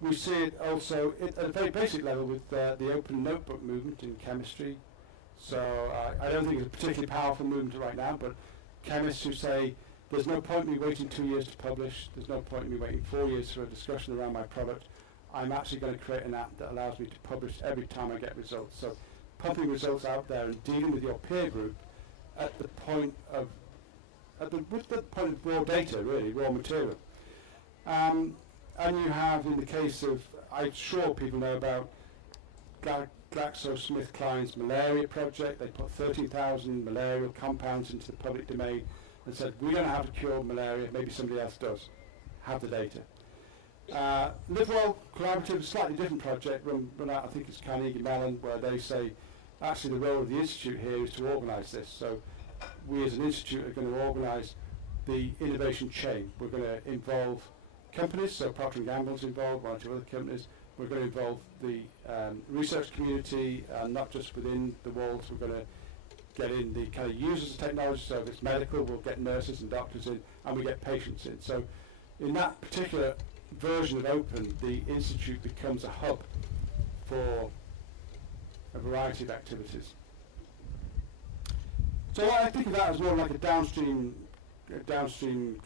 We see it also at a very basic level with the open notebook movement in chemistry. So I don't think it's a particularly powerful movement right now, but chemists who say there's no point in me waiting 2 years to publish, there's no point in me waiting 4 years for a discussion around my product, I'm actually going to create an app that allows me to publish every time I get results. So pumping results out there and dealing with your peer group at the point of raw data, really, raw material. And you have, in the case of, I'm sure people know about GlaxoSmithKline's malaria project. They put 13,000 malarial compounds into the public domain and said, we don't know how to cure malaria, maybe somebody else does. Have the data. LiveWell Collaborative is a slightly different project, run out, I think it's Carnegie Mellon, where they say, actually the role of the Institute here is to organise this. So we as an Institute are going to organise the innovation chain. We're going to involve companies, so Procter & Gamble's involved, one or two other companies. We're going to involve the research community, not just within the walls. We're going to get in the kind of users of technology, so if it's medical, we'll get nurses and doctors in, and we get patients in. So in that particular version of Open, the Institute becomes a hub for a variety of activities. So I think of that as more like a downstream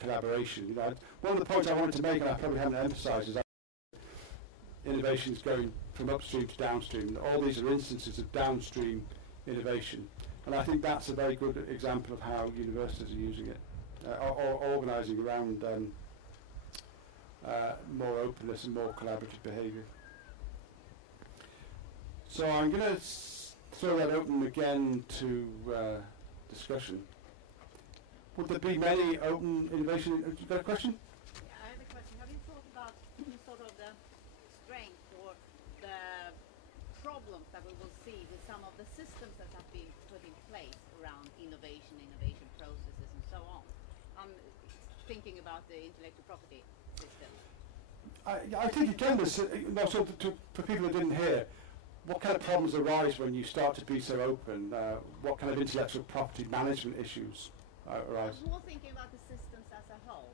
collaboration. You know, one of the points I wanted to make, and I probably haven't emphasised, is that innovation is going from upstream to downstream. And all these are instances of downstream innovation, and I think that's a very good example of how universities are using it, or organising around more openness and more collaborative behaviour. So I'm going to throw that open again to discussion. Would there be many open innovation? You got a question? Yeah, I have a question. Have you thought about sort of the strength or the problems that we will see with some of the systems that have been put in place around innovation processes and so on? I'm thinking about the intellectual property system. I think again, this, for people who didn't hear, what kind of problems arise when you start to be so open? What kind of intellectual property management issues arise? I'm more thinking about the systems as a whole.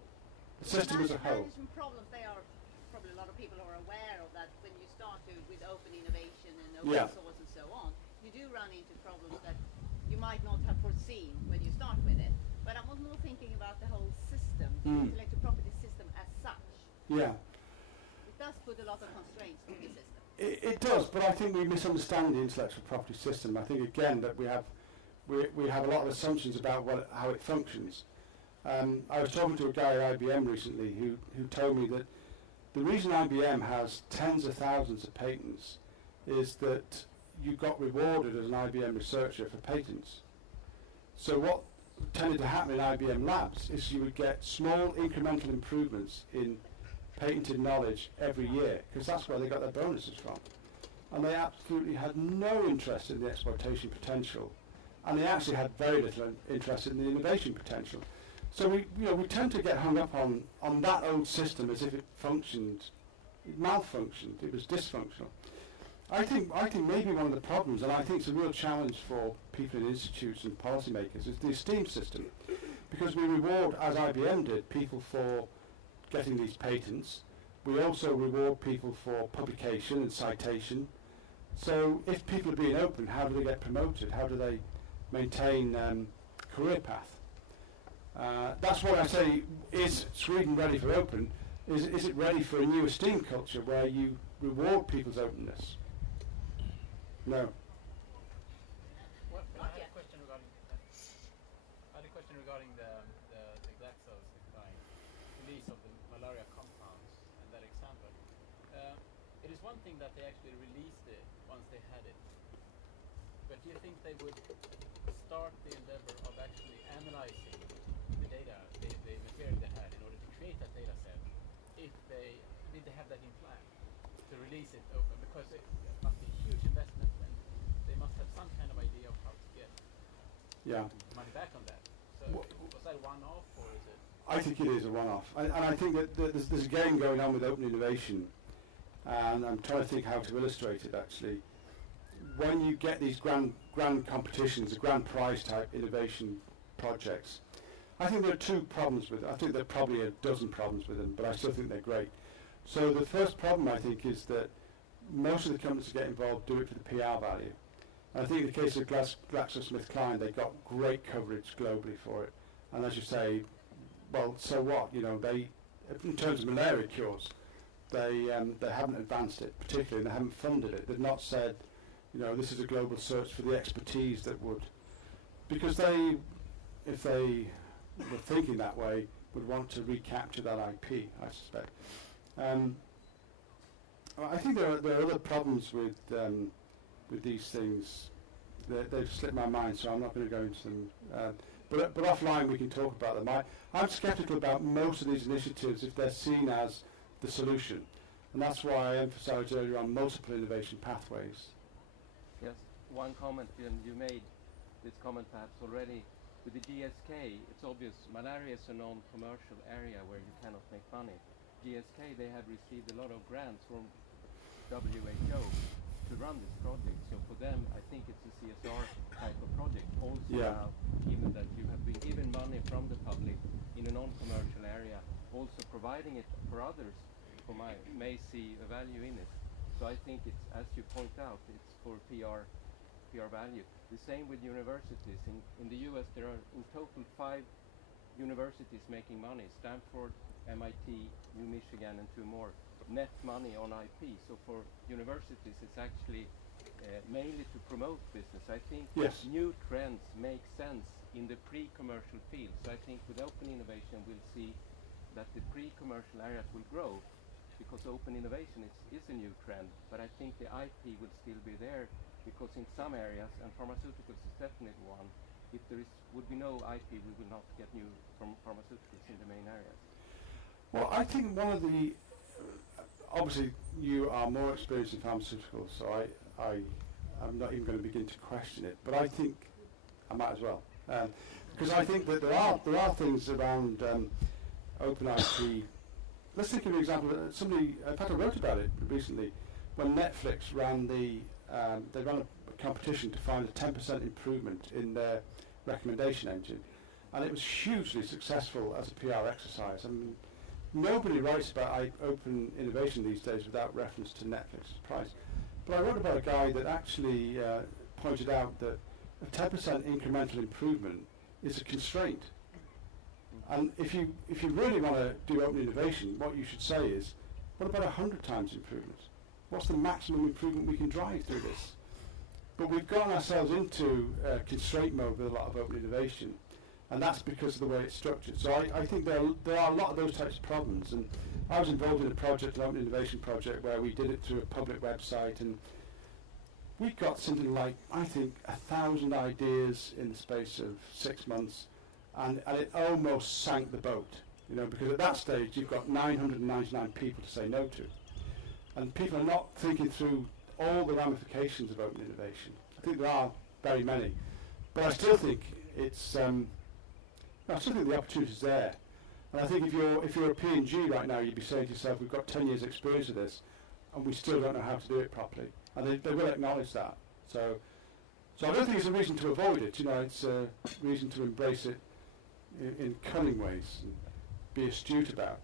The system as a whole. Management problems, they are probably a lot of people are aware of that when you start with open innovation and open source and so on, you do run into problems that you might not have foreseen when you start with it. But I was more thinking about the whole system, the intellectual property system as such. Yeah. It does put a lot of constraints on the system. It does, but I think we misunderstand the intellectual property system. I think again that we have a lot of assumptions about how it functions. I was talking to a guy at IBM recently who told me that the reason IBM has tens of thousands of patents is that you got rewarded as an IBM researcher for patents. So what tended to happen in IBM labs is you would get small incremental improvements in patented knowledge every year, because that's where they got their bonuses from. And they absolutely had no interest in the exploitation potential, and they actually had very little interest in the innovation potential. So we tend to get hung up on that old system as if it functioned, it malfunctioned, it was dysfunctional. I think maybe one of the problems, and I think it's a real challenge for people in institutes and policymakers, is the esteem system, because we reward, as IBM did, people for getting these patents. We also reward people for publication and citation. So if people are being open, how do they get promoted? How do they maintain career path? That's what I say, is Sweden ready for open? Is it ready for a new esteem culture where you reward people's openness? No. Well, I had a question regarding the GlaxoSmithKline release of the malaria compounds and that example. It is one thing that they actually released it once they had it, but do you think they would start the endeavor of actually analyzing the data, the material they had in order to create that data set? If did they have that in plan to release it open? Because it must be a huge investment, and they must have some kind of idea of how to get money back on that. So was that a one-off, or is it? I think it is a one-off, and I think that there's a game going on with open innovation, and I'm trying to think how to illustrate it actually. When you get these grand competitions, the grand prize type innovation projects, I think there are two problems with it. I think there are probably a dozen problems with them, but I still think they're great. So the first problem, I think, is that most of the companies that get involved do it for the PR value. And I think in the case of GlaxoSmithKline, they got great coverage globally for it. And as you say, well, so what? You know, they, in terms of malaria cures, they haven't advanced it particularly, and they haven't funded it. They've not said, you know, this is a global search for the expertise that would, because they, if they were thinking that way, would want to recapture that IP, I suspect. I think there are other problems with these things. They've slipped my mind, so I'm not going to go into them. But offline we can talk about them. I'm sceptical about most of these initiatives if they're seen as the solution. And that's why I emphasised earlier on multiple innovation pathways. Yes, one comment, and you made this comment perhaps already. With the GSK, it's obvious malaria is a non-commercial area where you cannot make money. GSK, they have received a lot of grants from WHO to run this project. So for them, I think it's a CSR type of project. Also now, given that you have been given money from the public in a non-commercial area, also providing it for others who may see a value in it. So I think it's, as you point out, it's for PR value. The same with universities. In the US, there are in total 5 universities making money. Stanford, MIT, New Michigan, and 2 more. Net money on IP. So for universities, it's actually mainly to promote business. I think new trends make sense in the pre-commercial field. So I think with open innovation, we'll see that the pre-commercial areas will grow, because open innovation is a new trend. But I think the IP will still be there, because in some areas, and pharmaceuticals is definitely one, if there would be no IP, we will not get new pharmaceuticals in the main areas. Well, I think one of the, obviously you are more experienced in pharmaceuticals, so I'm not even going to begin to question it, but I think I might as well. Because I think that there are things around open IP. Let's think of an example. Somebody, in fact I wrote about it recently, when Netflix ran they ran a competition to find a 10% improvement in their recommendation engine, and it was hugely successful as a PR exercise. I mean, nobody writes about open innovation these days without reference to Netflix's price. But I wrote about a guy that actually pointed out that a 10% incremental improvement is a constraint. And if you really want to do open innovation, what you should say is, what about 100 times improvement? What's the maximum improvement we can drive through this? But we've gotten ourselves into constraint mode with a lot of open innovation, and that's because of the way it's structured. So I think there are a lot of those types of problems. And I was involved in a project, an open innovation project, where we did it through a public website, and we got something like, I think, 1,000 ideas in the space of 6 months, and it almost sank the boat, you know, because at that stage you've got 999 people to say no to. And people are not thinking through all the ramifications of open innovation. I think there are very many, but I still think it's. I still think the opportunity is there, and I think if you're a P&G right now, you'd be saying to yourself, we've got 10 years' experience of this, and we still don't know how to do it properly, and they will acknowledge that. So I don't think it's a reason to avoid it. You know, it's a reason to embrace it in cunning ways and be astute about.